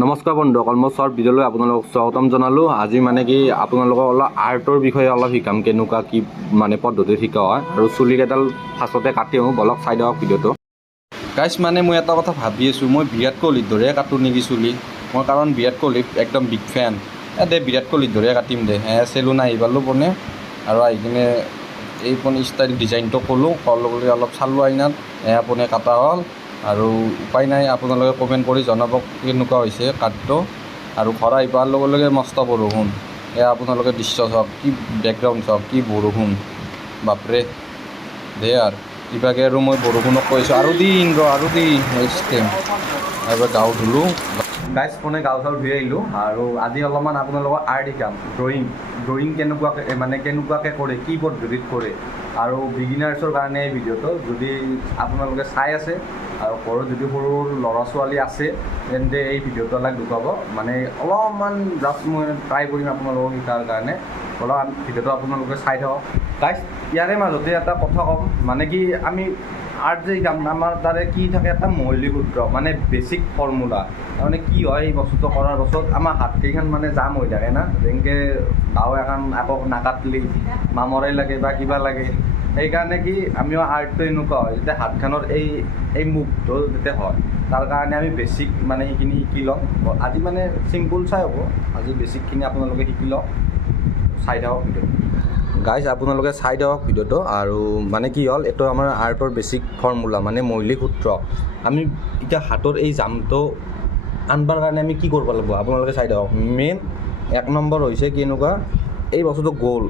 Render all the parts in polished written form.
নমস্কাৰ বন্ধুসকল, মই শ্বৰ্ট ভিডিঅ'লৈ আপোনালোকক স্বাগতম জনালোঁ। আজি মানে কি আপোনালোকক অলপ আৰ্টৰ বিষয়ে অলপ শিকাম, কেনেকুৱা কি মানে পদ্ধতিত শিকা হয় আৰু চুলিকেইডাল ফাৰ্ষ্টতে কাটি আহোঁ, বলক চাই দিয়ক ভিডিঅ'টো। গাইছ, মানে মই এটা কথা ভাবি আছোঁ, মই বিৰাট কোহলিৰ দৰে কাটো নেকি চুলি। মই কাৰণ বিৰাট কোহলিৰ একদম বিগ ফেন। দে বিৰাট কোহলিৰ দৰে কাটিম দে। চেলুন আহি পালোঁ পোনে আৰু আহি কিনে এই পোনে ষ্টাইল ডিজাইনটো ক'লোঁ অলপ চালোঁ আইনাত, পোনে কটা হ'ল। আৰু উপায় নাই, আপোনালোকে কমেণ্ট কৰি জনাব কেনেকুৱা হৈছে কাটটো। আৰু ঘৰ আহি পোৱাৰ লগে লগে মস্ত বৰষুণ, আপোনালোকে দৃশ্য চাওক, কি বেকগ্ৰাউণ্ড চাওক, কি বৰষুণ বাপৰে দে। আৰু কিবাকৈ আৰু মই বৰষুণক কৈছোঁ আৰু দিন আৰু দিন এবাৰ গাও ধুলোঁ। গাইছ, ফোনে গাও চাও ধুই আহিলোঁ আৰু আজি অলপমান আপোনালোকৰ আৰ্ট শিকাম। ড্ৰয়িং কেনেকুৱাকৈ কৰে, কি পদ্ধতিত কৰে। আৰু বিগিনাৰ্ছৰ কাৰণে এই ভিডিঅ'টো যদি আপোনালোকে চাই আছে আৰু ঘৰত যদি সৰু ল'ৰা ছোৱালী আছে তেন্তে এই ভিডিঅ'টো অলপ দেখুৱাব। মানে অলপমান জাষ্ট মই ট্ৰাই কৰিম আপোনালোকক শিকাৰ কাৰণে। অলপ ভিডিঅ'টো আপোনালোকে চাই থাকক গাইছ। ইয়াৰে মাজতে এটা কথা ক'ম, মানে কি আমি আৰ্ট যে শিকাম, আমাৰ তাৰে কি থাকে এটা মৌলিক সূত্ৰ, মানে বেছিক ফৰ্মুলা। তাৰমানে কি হয়, এই বস্তুটো কৰাৰ পাছত আমাৰ হাতকেইখন মানে জাম হৈ থাকে না, যেনেকৈ গাঁও এখন আকৌ নাকাটলি মামৰাই লাগে বা কিবা লাগে। সেইকাৰণে কি আমিও আৰ্টটো এনেকুৱা হয়, যেতিয়া হাতখনৰ এই মুভটো যেতিয়া হয়, তাৰ কাৰণে আমি বেছিক মানে সেইখিনি শিকি লওঁ। আজি মানে চিম্পুল চাই হ'ব, আজি বেছিকখিনি আপোনালোকে শিকি লওক। চাই থাকক ভিডিঅ'। গাইজ, আপোনালোকে চাই দিয়ক ভিডিঅ'টো। আৰু মানে কি হ'ল, এইটো আমাৰ আৰ্টৰ বেছিক ফৰ্মুলা, মানে মৌলিক সূত্ৰ। আমি এতিয়া হাতৰ এই জামটো আনবাৰ কাৰণে আমি কি কৰিব লাগিব আপোনালোকে চাই দিয়ক। মেইন 1 নম্বৰ হৈছে কেনেকুৱা, এই বস্তুটো গ'ল,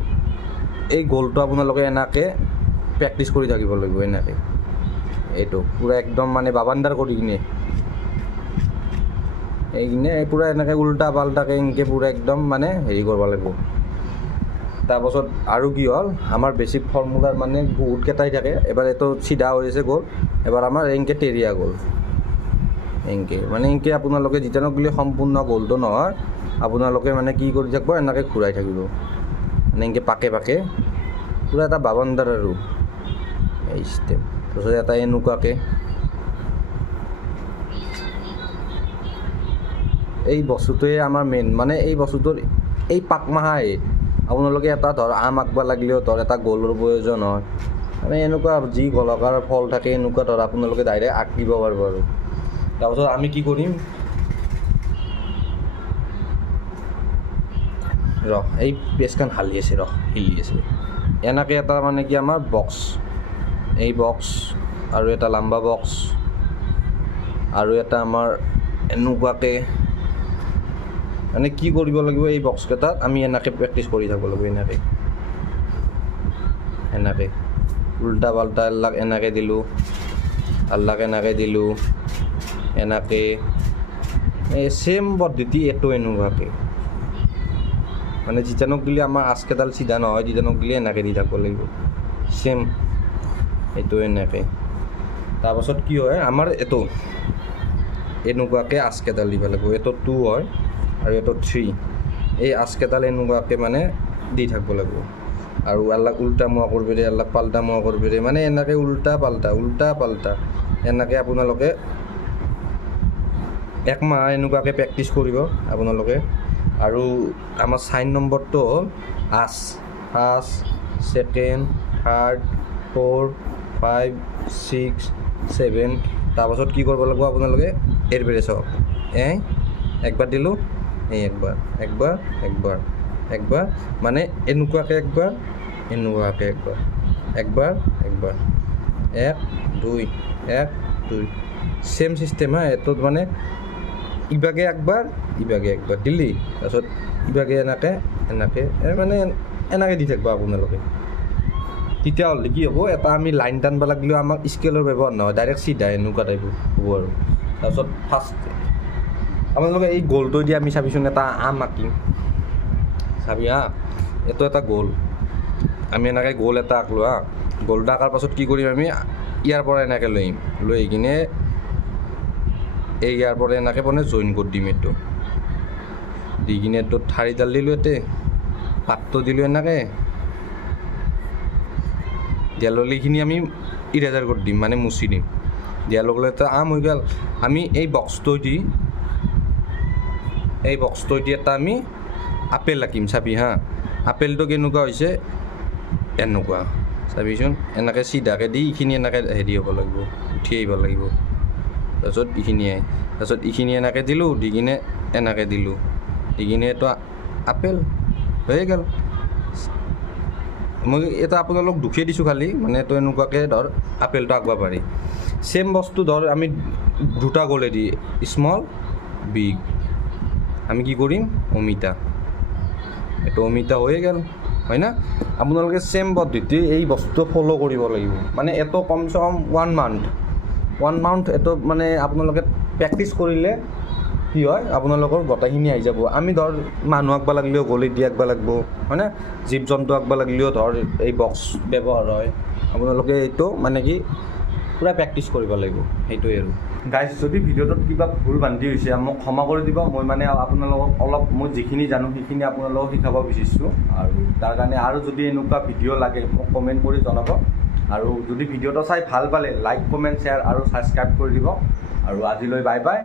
এই গ'লটো আপোনালোকে এনেকৈ প্ৰেক্টিচ কৰি থাকিব লাগিব। এনেকৈ এইটো পূৰা একদম মানে বাবান্দাৰ কৰি কিনে এইকিনে পূৰা এনেকৈ উল্টা পাল্টাকৈ এনেকৈ পূৰা একদম মানে হেৰি কৰিব লাগিব। তাৰপাছত আৰু কি হ'ল, আমাৰ বেছিক ফৰ্মুলাৰ মানে বহুতকেইটাই থাকে। এবাৰ এইটো চিধা হৈ আছে গ'ল, এবাৰ আমাৰ এনেকৈ তেৰিয়া গ'ল, এনেকৈ আপোনালোকে যেতিয়ানো বুলি সম্পূৰ্ণ গ'লটো নহয়, আপোনালোকে মানে কি কৰি থাকিব, এনেকৈ ঘূৰাই থাকিব, মানে এনেকৈ পাকে পাকে পূৰা এটা বাবান্দাৰ আৰু এই ষ্টেপ। তাৰপিছত এটা এনেকুৱাকৈ এই বস্তুটোৱে আমাৰ মেইন, মানে এই বস্তুটোৰ এই পাক মাহাই আপোনালোকে এটা ধৰ আম আঁকিব লাগিলেও ধৰ এটা গ'লৰ প্ৰয়োজন হয়। মানে এনেকুৱা যি গোলাকাৰ ফল থাকে এনেকুৱা ধৰ আপোনালোকে ডাইৰেক্ট আঁকিব পাৰিব। আৰু তাৰপাছত আমি কি কৰিম, এই পেজখন হিলি আছে এনেকৈ এটা মানে কি আমাৰ বক্স, এই বক্স আৰু এটা লাম্বা বক্স আৰু এটা আমাৰ এনেকুৱাকৈ মানে কি কৰিব লাগিব, এই বক্সকেইটাত আমি এনেকৈ প্ৰেক্টিচ কৰি থাকিব লাগিব। এনেকৈ উল্টা পাল্টা আল্লাক এনেকৈ দিলোঁ, আল্লাক এনেকৈ দিলোঁ, এনেকৈ এই ছেম পদ্ধতি এইটো এনেকুৱাকৈ, মানে যেতিয়ানক দিলে আমাৰ আঁচকেইডাল চিধা নহয়, যেতিয়ানক দিলে এনেকৈ দি থাকিব লাগিব ছেম এইটো এনেকৈ। তাৰপাছত কি হয়, আমাৰ এইটো এনেকুৱাকৈ আঁচকেইডাল দিব লাগিব। এইটো 2 হয় আৰু এইটো 3, এই আঁচকেইডাল এনেকুৱাকৈ মানে দি থাকিব লাগিব। আৰু আল্লাক উল্টা মোৱা কৰিব দিয়ে, আল্লাক পাল্টা মোৱা কৰিব দিয়ে, মানে এনেকৈ উল্টা পাল্টা এনেকৈ আপোনালোকে 1 মাহ এনেকুৱাকৈ প্ৰেক্টিচ কৰিব আপোনালোকে। আৰু আমাৰ চাইন নম্বৰটো হ'ল আঁচ, ফাৰ্ষ্ট, ছেকেণ্ড, থাৰ্ড, 4, 5, 6, 7। তাৰপাছত কি কৰিব লাগিব আপোনালোকে, এৰবেৰে চাওক, একবাৰ দিলোঁ, একবাৰ মানে এনেকুৱাকৈ একবাৰ, একবাৰ 1 2 1 2 ছেম ছিষ্টেম হা। এইটোত মানে ইভাগে একবাৰ দিলি, তাৰপিছত ইভাগে এনেকৈ মানে এনেকৈ দি থাকিব আপোনালোকে। তেতিয়াহ'লে কি হ'ব, এটা আমি লাইন টানিব লাগিলেও আমাক স্কেলৰ ব্যৱহাৰ নহয়, ডাইৰেক্ট চিধা এনেকুৱা টাইপ হ'ব। আৰু তাৰপিছত ফাৰ্ষ্ট আপোনালোকে এই গ'লটো দি আমি চাবিচোন এটা আম আঁকিম, চাবি হা। এইটো এটা গ'ল, আমি এনেকৈ গ'ল এটা আঁকলোঁ হা। গ'লটো আঁকাৰ পাছত কি কৰিম, আমি ইয়াৰ পৰা এনেকৈ লৈ আহি কিনে ইয়াৰ পৰা এনেকৈ মানে জইন কৰি দিম। এইটো দি কিনে এইটো ঠাৰিডাল দিলোঁ, ইয়াতে পাতটো দিলোঁ, এনেকৈ দিয়াললিখিনি আমি ইৰেজাৰ কৰি দিম, মানে মুচি দিম। দিয়াৰ লগে লগে আম হৈ গ'ল। আমি এই বক্সটো দি এই বক্সটো এতিয়া এটা আমি আপেল আঁকিম চাবি হা আপেলটো কেনেকুৱা হৈছে এনেকুৱা চাবিচোন এনেকৈ চিধাকৈ দি এইখিনি এনেকৈ হেৰি হ'ব লাগিব উঠি আহিব লাগিব তাৰপিছত এইখিনি এনেকৈ দিলোঁ দি কিনে এনেকৈ দিলোঁ দি কিনে এইটো আপেল হৈ গ'ল মই এটা আপোনালোক দুখেই দিছোঁ খালি মানে এইটো এনেকুৱাকৈ ধৰ আপেলটো আঁকিব পাৰি ছেম বস্তু ধৰ আমি দুটা গ'লেদি স্মল বিগ আমি কি কৰিম অমিতা এইটো অমিতা হৈ গ'ল হয় না আপোনালোকে ছেম পদ্ধতি এই বস্তুটো ফ'ল' কৰিব লাগিব মানে এইটো কমচে কম 1 মান্থ এইটো মানে আপোনালোকে প্ৰেক্টিচ কৰিলে কি হয় আপোনালোকৰ গোটেইখিনি আহি যাব আমি ধৰ মানুহ আঁকিব লাগিলেও গলিত দি আঁকিব লাগিব হয়নে জীৱ জন্তু আঁকিব লাগিলেও ধৰ এই বক্স ব্যৱহাৰ হয় আপোনালোকে এইটো মানে কি পূৰা প্ৰেক্টিচ কৰিব লাগিব সেইটোৱে আৰু গাইজ যদি ভিডিঅ'টোত কিবা ভুল বান্ধি হৈছে মোক ক্ষমা কৰি দিব মই মানে আপোনালোকক অলপ মই যিখিনি জানো সেইখিনি আপোনালোকক শিকাব বিচাৰিছোঁ আৰু তাৰ কাৰণে আৰু যদি এনেকুৱা ভিডিঅ' লাগে মোক কমেণ্ট কৰি জনাব আৰু যদি ভিডিঅ'টো চাই ভাল পালে লাইক কমেণ্ট শ্বেয়াৰ আৰু ছাবস্ক্ৰাইব কৰি দিব আৰু আজিলৈ বাই বাই